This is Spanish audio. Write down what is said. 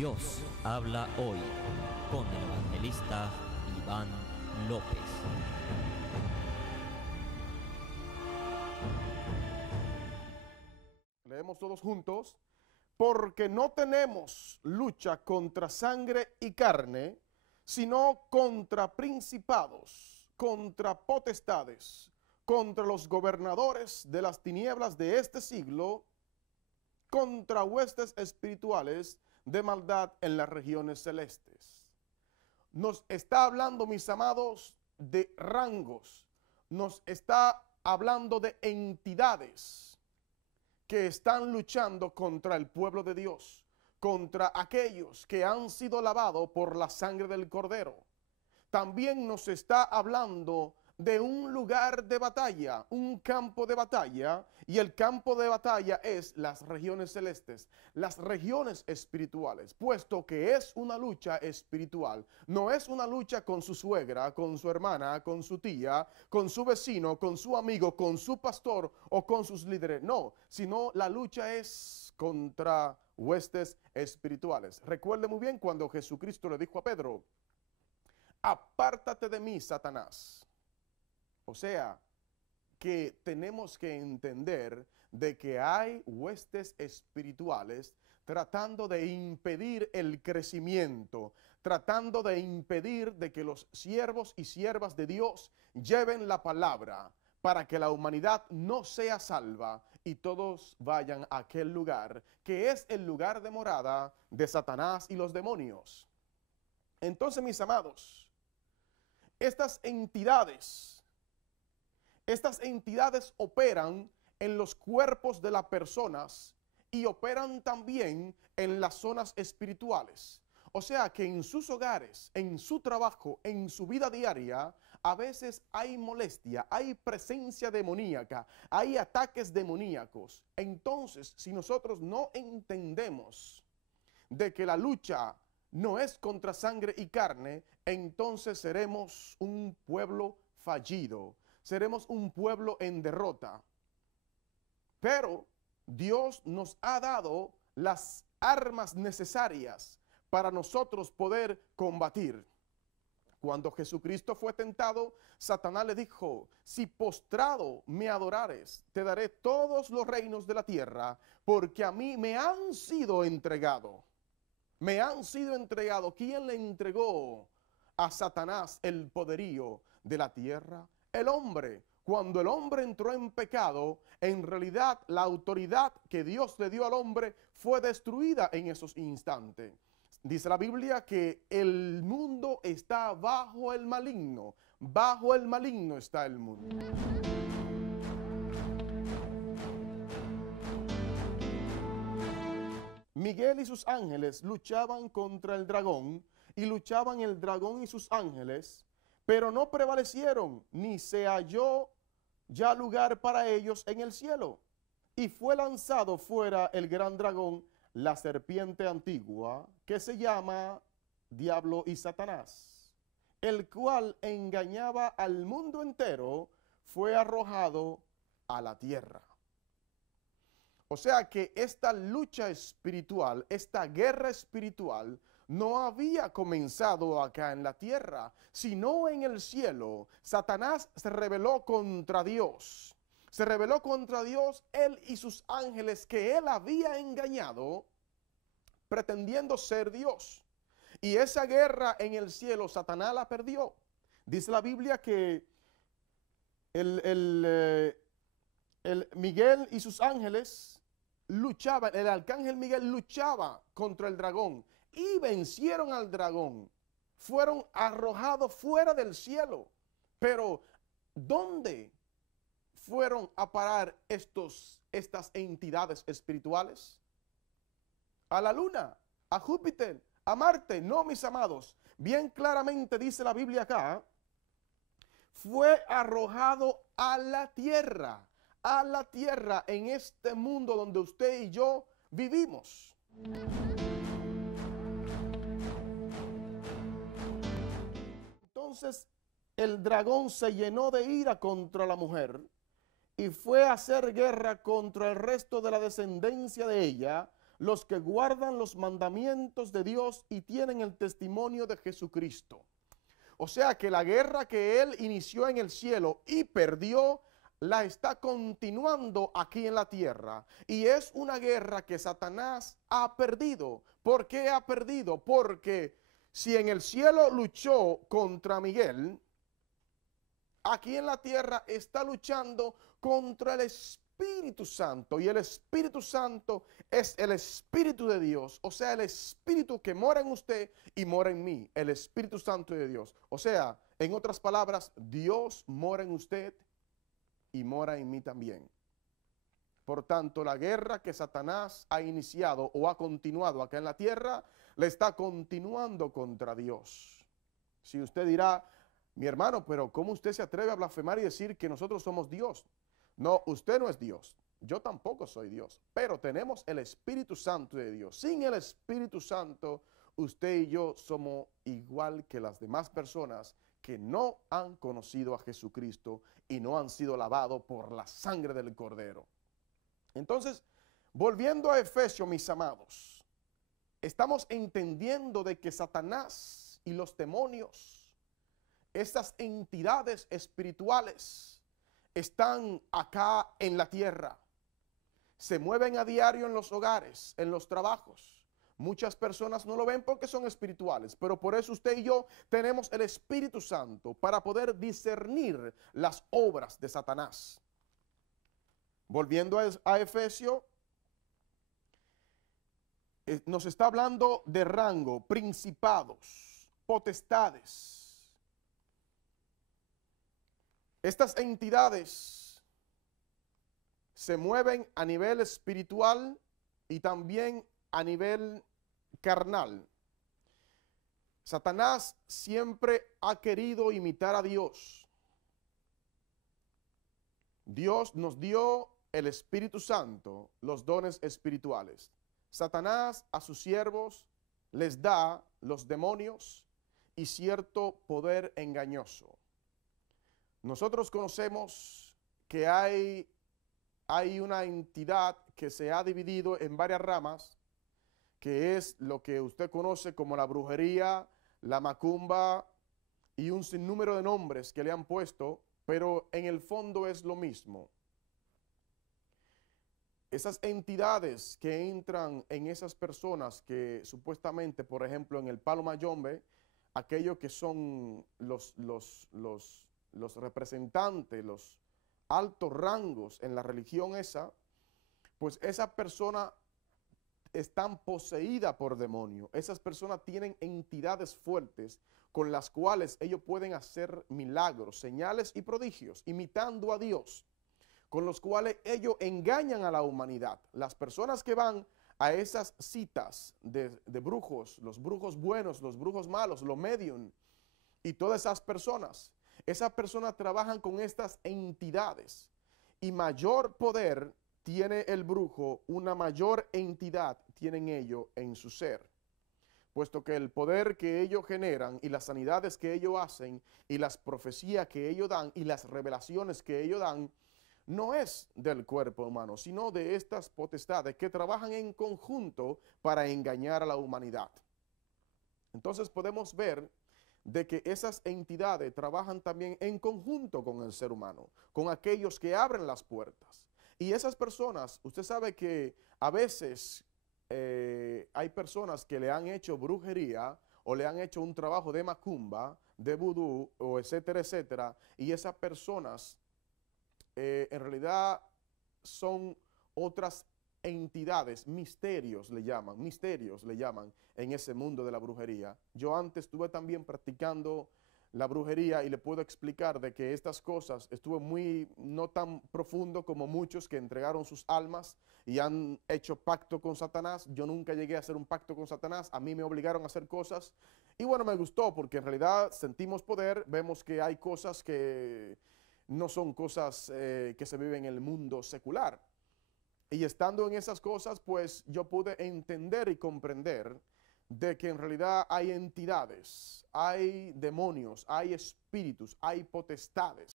Dios habla hoy con el evangelista Iván López. Leemos todos juntos. Porque no tenemos lucha contra sangre y carne, sino contra principados, contra potestades, contra los gobernadores de las tinieblas de este siglo, contra huestes espirituales de maldad en las regiones celestes. Nos está hablando, mis amados, de rangos, nos está hablando de entidades que están luchando contra el pueblo de Dios, contra aquellos que han sido lavados por la sangre del Cordero. También nos está hablando de un lugar de batalla, un campo de batalla, y el campo de batalla es las regiones celestes, las regiones espirituales, puesto que es una lucha espiritual. No es una lucha con su suegra, con su hermana, con su tía, con su vecino, con su amigo, con su pastor o con sus líderes. No, sino la lucha es contra huestes espirituales. Recuerde muy bien cuando Jesucristo le dijo a Pedro: apártate de mí, Satanás. O sea, que tenemos que entender de que hay huestes espirituales tratando de impedir el crecimiento, tratando de impedir de que los siervos y siervas de Dios lleven la palabra para que la humanidad no sea salva y todos vayan a aquel lugar que es el lugar de morada de Satanás y los demonios. Entonces, mis amados, estas entidades operan en los cuerpos de las personas y operan también en las zonas espirituales. O sea que en sus hogares, en su trabajo, en su vida diaria, a veces hay molestia, hay presencia demoníaca, hay ataques demoníacos. Entonces, si nosotros no entendemos de que la lucha no es contra sangre y carne, entonces seremos un pueblo fallido. Seremos un pueblo en derrota. Pero Dios nos ha dado las armas necesarias para nosotros poder combatir. Cuando Jesucristo fue tentado, Satanás le dijo: si postrado me adorares, te daré todos los reinos de la tierra, porque a mí me han sido entregados. Me han sido entregados. ¿Quién le entregó a Satanás el poderío de la tierra? El hombre. Cuando el hombre entró en pecado, en realidad la autoridad que Dios le dio al hombre fue destruida en esos instantes. Dice la Biblia que el mundo está bajo el maligno. Bajo el maligno está el mundo. Miguel y sus ángeles luchaban contra el dragón, y luchaban el dragón y sus ángeles, pero no prevalecieron, ni se halló ya lugar para ellos en el cielo. Y fue lanzado fuera el gran dragón, la serpiente antigua, que se llama Diablo y Satanás, el cual engañaba al mundo entero, fue arrojado a la tierra. O sea que esta lucha espiritual, esta guerra espiritual, no había comenzado acá en la tierra, sino en el cielo. Satanás se rebeló contra Dios. Se rebeló contra Dios, él y sus ángeles que él había engañado, pretendiendo ser Dios. Y esa guerra en el cielo, Satanás la perdió. Dice la Biblia que el Miguel y sus ángeles luchaban, el arcángel Miguel luchaba contra el dragón y vencieron al dragón. Fueron arrojados fuera del cielo. Pero ¿dónde fueron a parar estas entidades espirituales? A la luna, a Júpiter, a Marte. No, mis amados. Bien claramente dice la Biblia acá: fue arrojado a la tierra. A la tierra, en este mundo donde usted y yo vivimos. Entonces el dragón se llenó de ira contra la mujer y fue a hacer guerra contra el resto de la descendencia de ella, los que guardan los mandamientos de Dios y tienen el testimonio de Jesucristo. O sea que la guerra que él inició en el cielo y perdió, la está continuando aquí en la tierra. Y es una guerra que Satanás ha perdido. ¿Por qué ha perdido? Porque si en el cielo luchó contra Miguel, aquí en la tierra está luchando contra el Espíritu Santo. Y el Espíritu Santo es el Espíritu de Dios. O sea, el Espíritu que mora en usted y mora en mí. El Espíritu Santo de Dios. O sea, en otras palabras, Dios mora en usted y mora en mí también. Por tanto, la guerra que Satanás ha iniciado o ha continuado acá en la tierra, le está continuando contra Dios. Si usted dirá, mi hermano, pero ¿cómo usted se atreve a blasfemar y decir que nosotros somos Dios? No, usted no es Dios. Yo tampoco soy Dios. Pero tenemos el Espíritu Santo de Dios. Sin el Espíritu Santo, usted y yo somos igual que las demás personas que no han conocido a Jesucristo y no han sido lavados por la sangre del Cordero. Entonces, volviendo a Efesios, mis amados, estamos entendiendo de que Satanás y los demonios, estas entidades espirituales, están acá en la tierra. Se mueven a diario en los hogares, en los trabajos. Muchas personas no lo ven porque son espirituales, pero por eso usted y yo tenemos el Espíritu Santo para poder discernir las obras de Satanás. Volviendo a Efesios, nos está hablando de rango, principados, potestades. Estas entidades se mueven a nivel espiritual y también a nivel carnal. Satanás siempre ha querido imitar a Dios. Dios nos dio el Espíritu Santo, los dones espirituales. Satanás a sus siervos les da los demonios y cierto poder engañoso. Nosotros conocemos que hay una entidad que se ha dividido en varias ramas, que es lo que usted conoce como la brujería, la macumba y un sinnúmero de nombres que le han puesto, pero en el fondo es lo mismo. Esas entidades que entran en esas personas que supuestamente, por ejemplo, en el Palo Mayombe, aquellos que son los representantes, los altos rangos en la religión esa, pues esas personas están poseídas por demonios. Esas personas tienen entidades fuertes con las cuales ellos pueden hacer milagros, señales y prodigios, imitando a Dios, con los cuales ellos engañan a la humanidad. Las personas que van a esas citas de brujos, los brujos buenos, los brujos malos, los medium y todas esas personas trabajan con estas entidades y mayor poder tiene el brujo, una mayor entidad tienen ellos en su ser, puesto que el poder que ellos generan y las sanidades que ellos hacen y las profecías que ellos dan y las revelaciones que ellos dan no es del cuerpo humano, sino de estas potestades que trabajan en conjunto para engañar a la humanidad. Entonces podemos ver de que esas entidades trabajan también en conjunto con el ser humano, con aquellos que abren las puertas. Y esas personas, usted sabe que a veces hay personas que le han hecho brujería o le han hecho un trabajo de macumba, de vudú, o etcétera, etcétera, y esas personas en realidad son otras entidades, misterios le llaman en ese mundo de la brujería. Yo antes estuve también practicando la brujería y le puedo explicar de que estas cosas estuve no tan profundo como muchos que entregaron sus almas y han hecho pacto con Satanás. Yo nunca llegué a hacer un pacto con Satanás, a mí me obligaron a hacer cosas y bueno, me gustó porque en realidad sentimos poder, vemos que hay cosas que no son cosas que se viven en el mundo secular. Y estando en esas cosas, pues yo pude entender y comprender de que en realidad hay entidades, hay demonios, hay espíritus, hay potestades